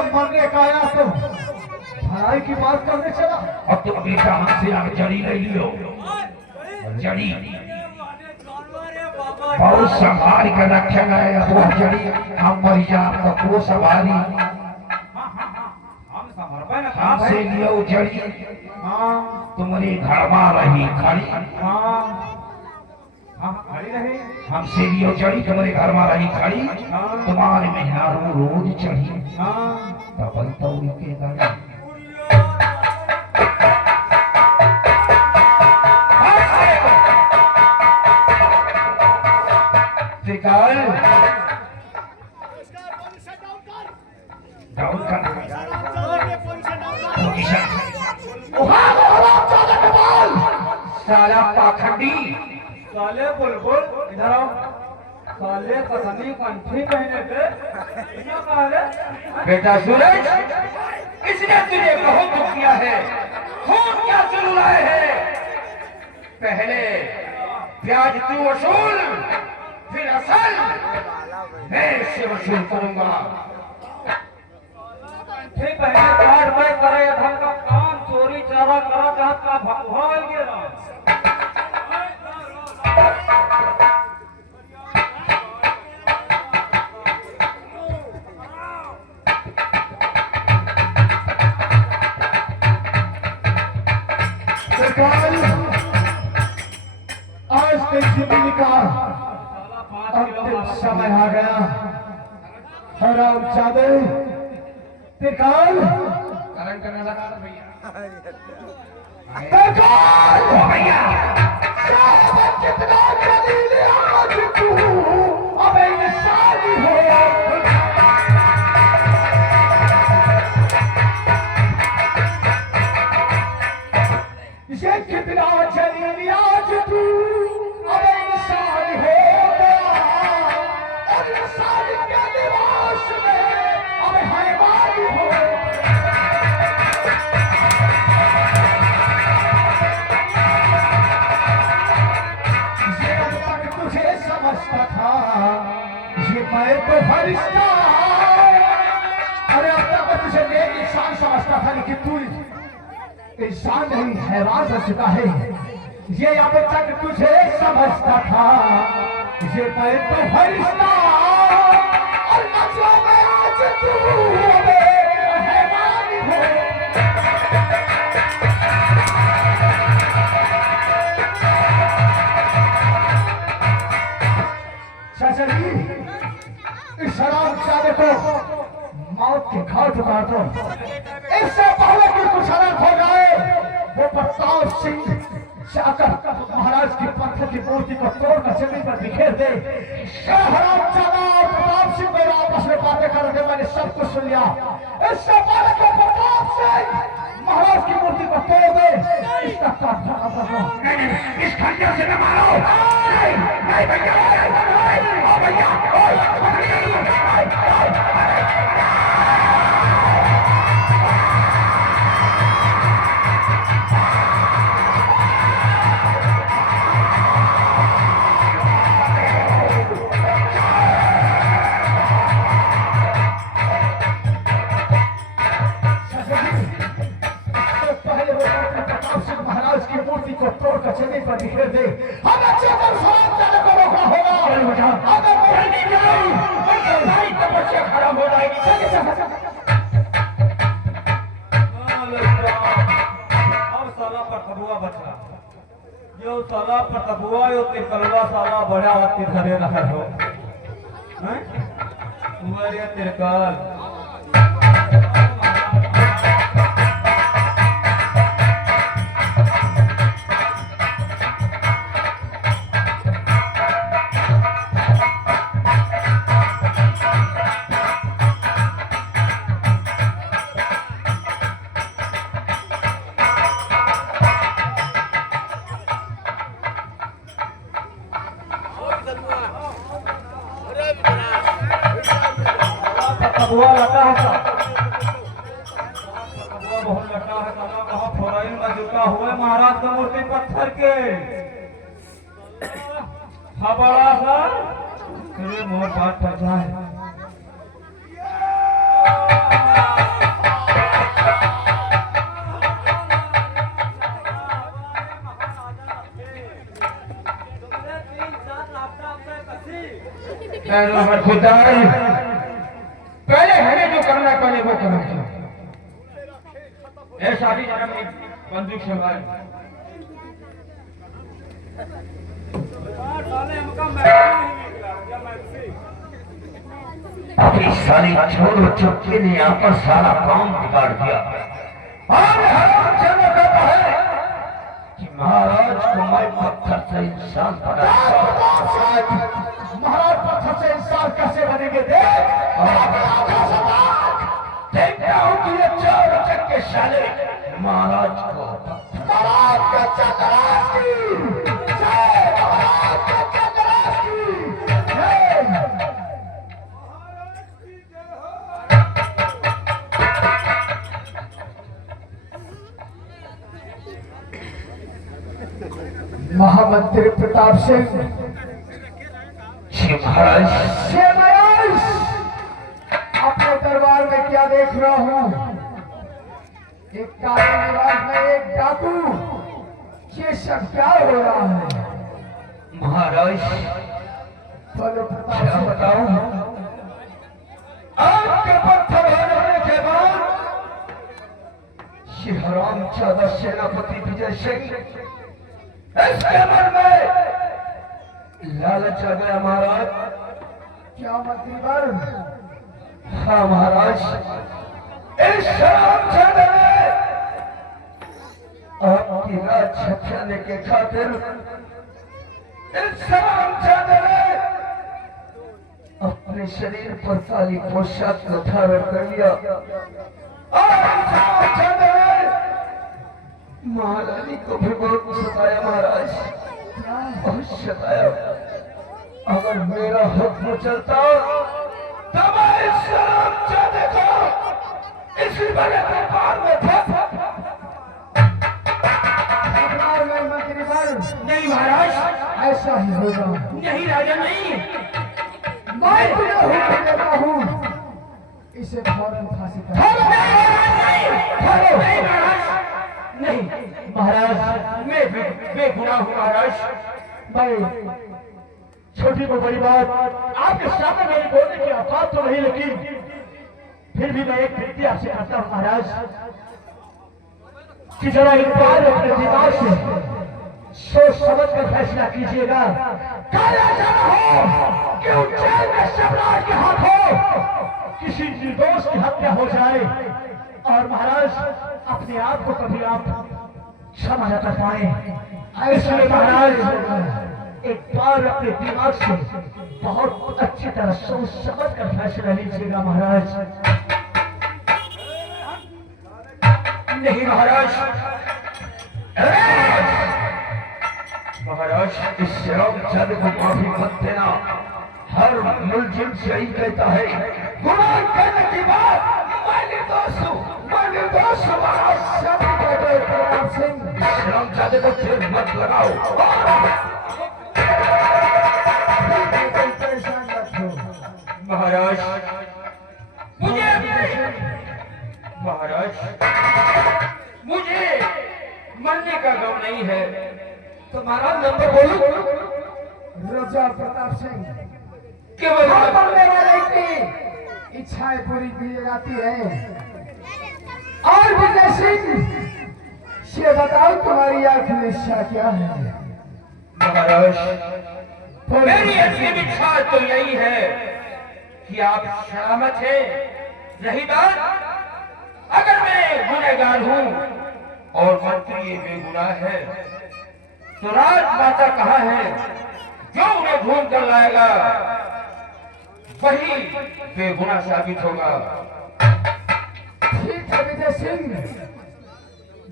जब मरने का आया तो भलाई की बात करने चला। अब तो अभी कहां से आगे जड़ी ले लियो, जड़ी बहुत संभाल कर रखेगा वो जड़ी। हम मर जाए तो को संभाली हमसे लियो जड़ी। तुम्हारे घर में रही खड़ी, खड़ी रही हमसे लियो जड़ी। तुम्हारे घर में रही खड़ी, तुम्हारे महीना रोज चढ़ी डबल तो के गाड़ी। डाउन कर साला पाखंडी, साले बुलबुल इधर आओ। साले कसमी कंठी पहने पे क्या कहा है? बेटा सूरज, इसने तुझे बहुत दुख किया है, खून क्या चुराए है। पहले ब्याज तू वसूल, फिर असल मैं से वसूल करूंगा। ठीक पहले कार्ड में करे धन का काम, चोरी चारा करा का का भगवान के नाम। आज तेरी जिंदगी का अंतिम समय आ गया। हराम जादे त्रिकाल करंट करने लगा भैया। भैया कितना जलील आज तू, अब इंसानी हो। ये कितना जलील आज तू, अब इंसान हो गया। और इंसान के लिबास में अब हैवान हो। ये अब तक तुझे समझता था, ये मैं तो फरिश्ता। अरे अब तक मैं तुझे नेक इंसान समझता था, लेकिन तू इंसान नहीं हैवान हो चुका है। ये अब तक तुझे समझता था, ये मैं तो फरिश्ता। और नजरों में आज तू हैवान हो। चाचा जी, इस शराब चाले को मौत के घाट उतार दो। इससे पहले कि कुछ अलग हो जाए, वो प्रताप सिंह जाकर महाराज की पत्थर की मूर्ति को तोड़कर जमीन पर बिखेर दे। हराम चाला और प्रताप सिंह मेरे आपस में बातें कर रहे, मैंने सब कुछ सुन लिया। इससे पहले कि प्रताप सिंह महाराज की मूर्ति को तोड़ दे, इसका काटना इस खंजर से न मारो। नहीं भैया, महाराज की मूर्ति को तोड़कर जमीन पर बिखेर दे। हमें चेतन शराब जाने को रोकना होगा। अगर नहीं गई तपस्या खराब हो जाएगी। अब साला पर तबुआ बचा, जो साला पर तबुआ यो तिरकलवा साला बड़ा वक्त धरे रहा हो। तुम्हारे तिरकल तबुआ लटा है, तबुआ बहुत लटा है। साला कहाँ फोराइन में झुका हुआ है महाराज का मूर्ति पत्थर के। हाँ बड़ा सर तेरे मोर बात फंसा है। खुदाई पहले हमें जो करना पहले वो करना चाहिए। ऐसा भी जरा मेरी बंदूक संभाल। अभी सारी छोड़ चुपके ने यहाँ पर सारा काम बिगाड़ दिया। और हराम चला कहता है कि महाराज को मैं पत्थर से इंसान बनाऊंगा। महाराज पत्थर से इंसान कैसे बनेंगे? देखता हूँ कि ये चार चक्के साले महाराज को महाराज का चक्रास की जय, महाराज का चक्रास की जय। महामंत्री प्रताप सिंह महाराज अपने दरबार में क्या देख रहा हूँ? एक काले निवास में एक डाकू, ये सब क्या हो रहा है? महाराज बोलो क्या बताऊं? आपके पत्थर होने के बाद श्री हरामजादा सेनापति विजय सिंह इसके मन में लालच आ गया। महाराज क्या मंत्री वर? हाँ महाराज, इस हरामजादा ने आपकी राज छछाने के खातिर इस हरामजादा ने अपने शरीर पर काली पोशाक को धारण कर लिया और इस हरामजादा ने महारानी को भी बहुत सताया। महाराज बहुत सताया। अगर मेरा हुक्म चलता तो मैं इस हरामजादे को इसी बड़े दरबार में मंत्री पर नहीं महाराज, ऐसा ही होगा। नहीं राजा नहीं, मैं तुम्हें हुक्म देता हूँ इसे फौरन फांसी कर। नहीं महाराज, मैं बेगुनाह हूँ महाराज। मैं छोटी को बड़ी बात आपके सामने मेरी बोलने की औकात तो नहीं, लेकिन फिर भी मैं एक विनती आपसे करता हूँ महाराज कि जरा एक बार अपने दिमाग से सोच समझ कर फैसला कीजिएगा। काला जाना हो कि उज्जैन में सम्राट के हाथों किसी निर्दोष की हत्या हो जाए और महाराज अपने आप को कभी आप क्षमा न कर पाए। इसलिए महाराज एक बार अपने दिमाग से बहुत अच्छी तरह सोच समझ कर फैसला लीजिएगा। महाराज नहीं महाराज, महाराज इस हरामजादे को माफी मत देना। हर मुलजिम से यही कहता है, गुनाह करने के बाद मैं निर्दोष हूँ, मैं निर्दोष हूँ। महाराज हरामजादे को फिर मत लगाओ। महाराज मुझे मरने का गम नहीं है। तुम्हारा नंबर बोलो। राजा प्रताप सिंह, केवल मरने वाले की इच्छाएं पूरी की जाती है। और विजय सिंह, ये बताओ तुम्हारी आखिरी इच्छा क्या है? महाराज मेरी अंतिम इच्छा तो यही है कि आप सलामत हैं। रही बात, अगर मैं गुनहगार हूँ और मंत्री बेगुनाह है तो राजमाता कहाँ है? जो उन्हें ढूंढ कर लाएगा वही बेगुनाह साबित होगा। ठीक है विजय सिंह,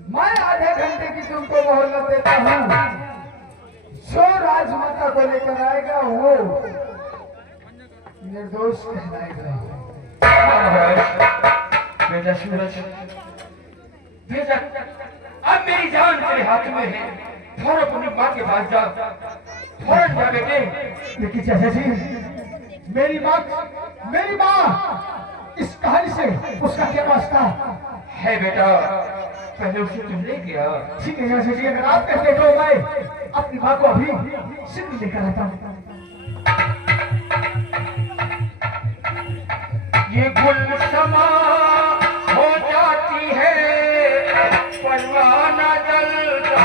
मैं आधे घंटे की तुमको मोहलत देता हूँ। जो राजमाता को लेकर आएगा वो निर्दोष कहलाएगा। बेटा सूरज, बेटा अब मेरी जान तेरे हाथ में है। फौरन अपनी माँ के पास जा, फौरन जा बेटे। लेकिन चाचा जी, मेरी माँ इस कहानी से उसका क्या वास्ता है? बेटा पहले उसे तुम ले गया। ठीक है चाचा जी, अगर आप कहते तो मैं अपनी माँ को अभी सिंध लेकर आता हूँ। गुलशमा हो जाती है परवाना जलता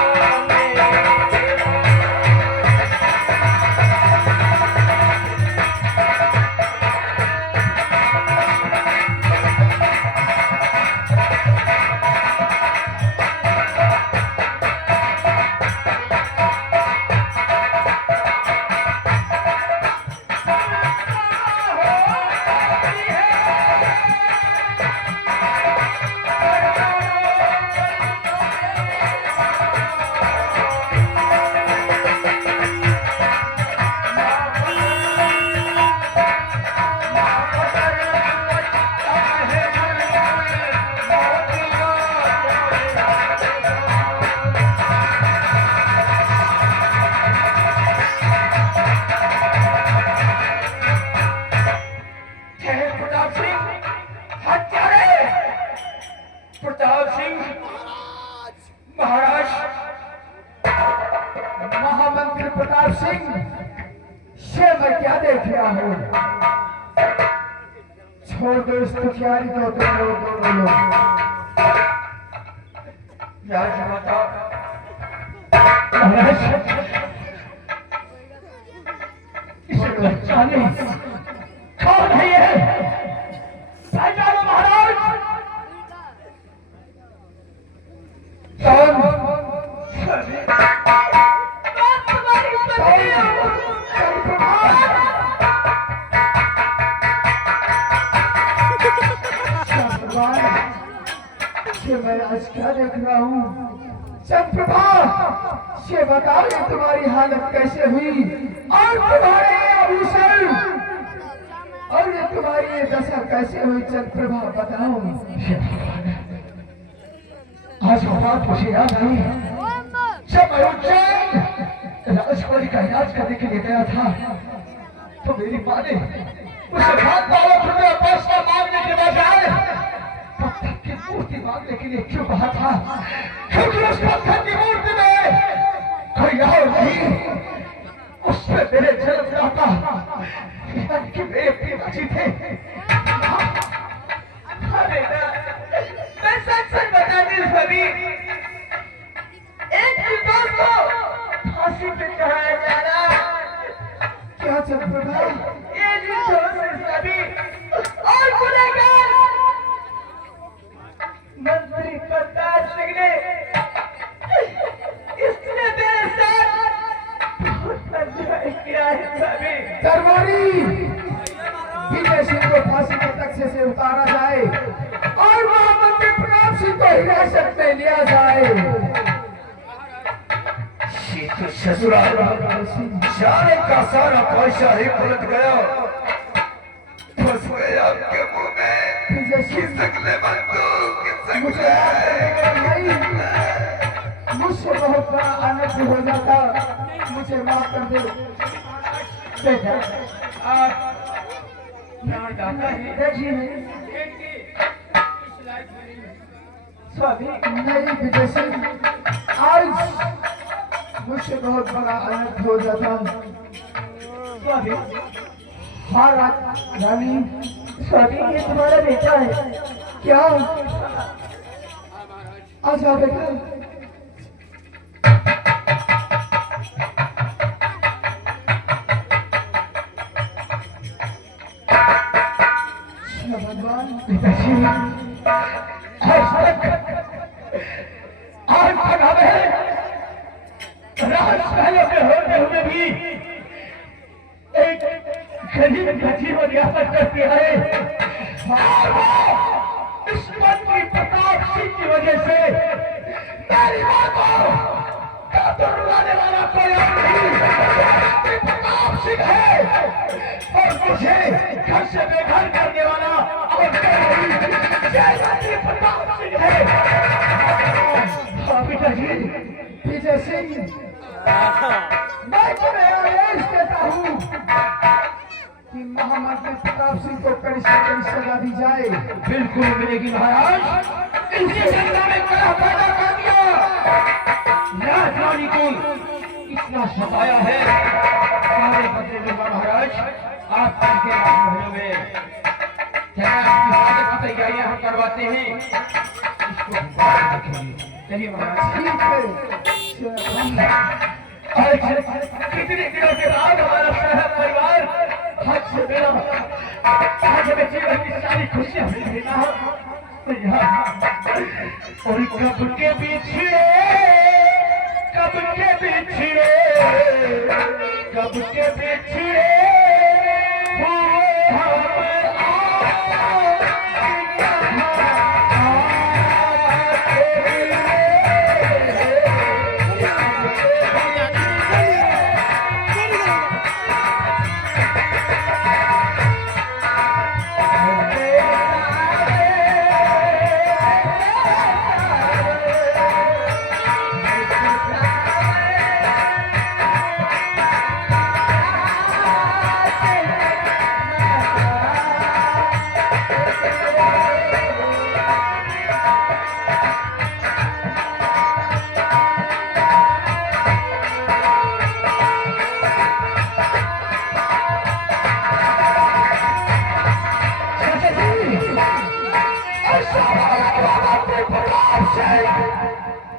प्रताप सिंह महाराज महामंत्री प्रताप सिंह, ये मैं क्या देख रहा हूँ? छोड़ दो इस दुखियारी को, तुम लोग दोनों लोग। राजमाता महाराज, इसे पहचाने कौन है ये? पहचानो महाराज, कौन? ये मैं आज क्या देख रहा हूँ? चंद्रप्रभा, ये बताओ ये तुम्हारी हालत कैसे हुई, और तुम्हारे आभूषण और ये तुम्हारी ये दशा कैसे हुई? चंद्रप्रभा बताओ। आज वो बात मुझे याद आई जब मैं उज्जैन राजकुमारी का इलाज करने के लिए गया था, तो मेरी माँ ने उसे ₹5 पैसा मांगने के बजाय पत्थर की मूर्ति मांगने के लिए क्यों कहा था? क्योंकि उस पत्थर की मूर्ति में कोई और नहीं, उसमें मेरे जन्मदाता यानी कि मेरे पिताजी थे। मैं सच बताती हूँ सभी, एक निर्दोष को फांसी पे चढ़ाया जा रहा। क्या चंद्रप्रभा? ये निर्दोष है सभी, और गुनहगार मंत्री प्रताप सिंह ने इसने मेरे साथ बहुत अन्याय किया है सभी। दरबारी विजय सिंह को फांसी के तख्ते से उतारा जाए और महामंत्री प्रताप सिंह को हिरासत में लिया जाए। ये तो ससुराल जाने का सारा पैसा ही पलट गया, फंस गए आपके मुंह में। विजय सिंह, किसकले बंदूक, मुझे मुझसे बहुत बड़ा आनंद हो जाता, मुझे माफ कर दे बेटा। देखिए स्वामी, नहीं विजय सिंह, आज मुझसे बहुत बड़ा आनंद हो जाता स्वामी। हाँ रानी, स्वामी ये तुम्हारा बेटा है क्या? आजा बेटा। भगवान पिताजी, आज तक हमें राजमहलों में होते हुए भी एक गरीब का जीवन यापन करती है, और वो इस मंत्री प्रताप सिंह की वजह से मेरी मां को रुलाने वाला कोई और नहीं, मंत्री प्रताप सिंह है, और मुझे घर से बेघर करने वाला और मंत्री प्रताप सिंह है। हाँ पिताजी, विजय सिंह, मैं तुम्हें आदेश देता हूँ कि महामंत्री प्रताप सिंह को कड़ी से कड़ी सजा दी जाए। बिल्कुल मिलेगी महाराज, इसी जनता में कलह पैदा कर दिया, राजरानी को इतना सताया है, सारे बदले दूंगा महाराज। आप के राजमहलों में आपकी स्वागत की तैयारियां हम करवाते हैं। चलिए महाराज। कितने दिनों के बाद हमारा शहर परिवार आज से मेरा आज हमें जीवन की सारी खुशियां मिल ना और कब के बिछड़े कब के बिछड़े कब के बिछड़े हुए हम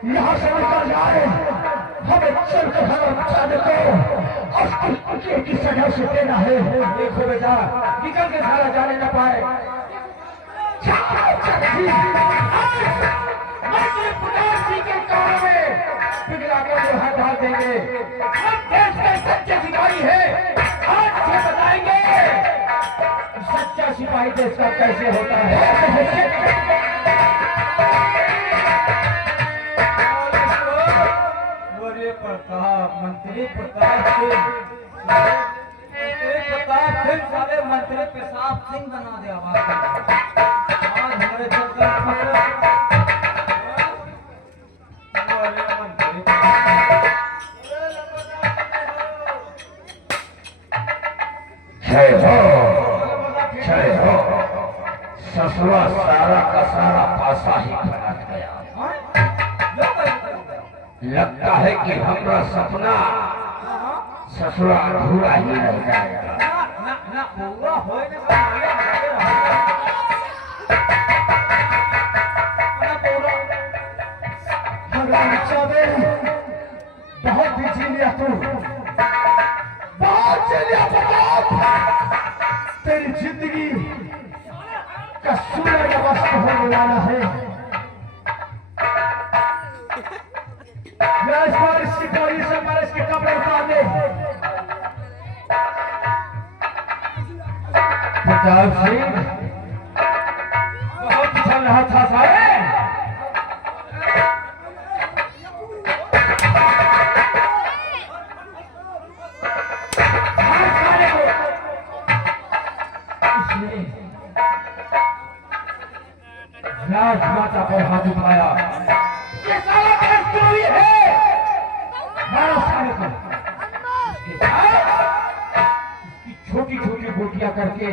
यहाँ से निकल जाए हमें चल कर चाले को अस्तित्व की सजा से देना है। देखो बेटा निकल के सारा जाने न पाए। मंत्री प्रधान जी के काम में पिघला कर जो हाथ डाल देंगे। हम देश के सच्चे सिपाही हैं। आज से बताएंगे सच्चा सिपाही देश का कैसे होता है। मंत्री प्रताप सिंह सारे मंत्री पेशाब सिंह बना दे आवाज हमारे जय हो ससुरा सारा का सारा पासा ही पलट गया। लगता है कि हमारा सपना ससुरा अधूरा ही रह जाएगा। बहुत भी जी लिया तू, बहुत जी लिया प्रताप। तेरी जिंदगी का सूरज अवस्त होने वाला है। इसकी गोली से पर इसके कपड़े उतार दे। प्रताप सिंह बहुत चल रहा था सारे। राजमाता पर हाथ उठाया। ये सारा कस्तूरी है। छोटी छोटी गोटियां करके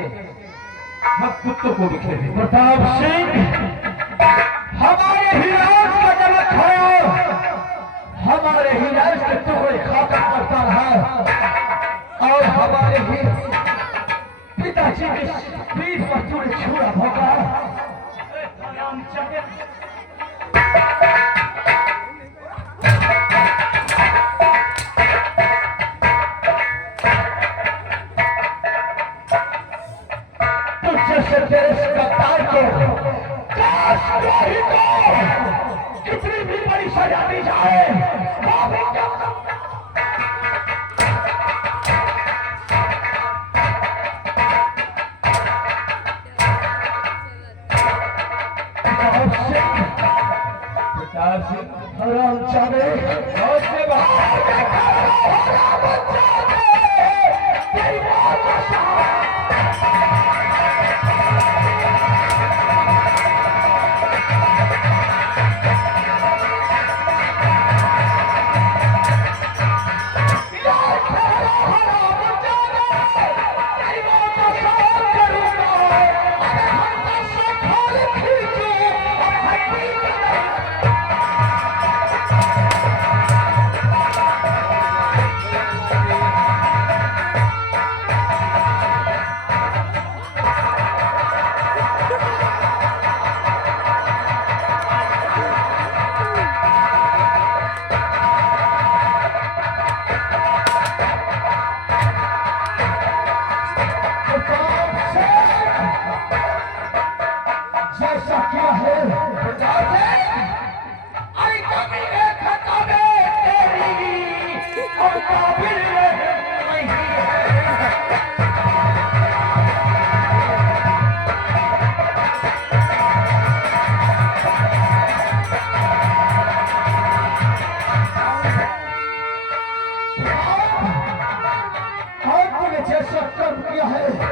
हम कुत्तों को बिखेरे। प्रताप सिंह हमारे ही राज का गलत है, हमारे ही राज के टुकड़े खाकर करता रहा और हमारे ही पिताजी की पीठ पर तूने छुरा भोगा। कितनी भी बड़ी सजा दी जाए हराम चाहे है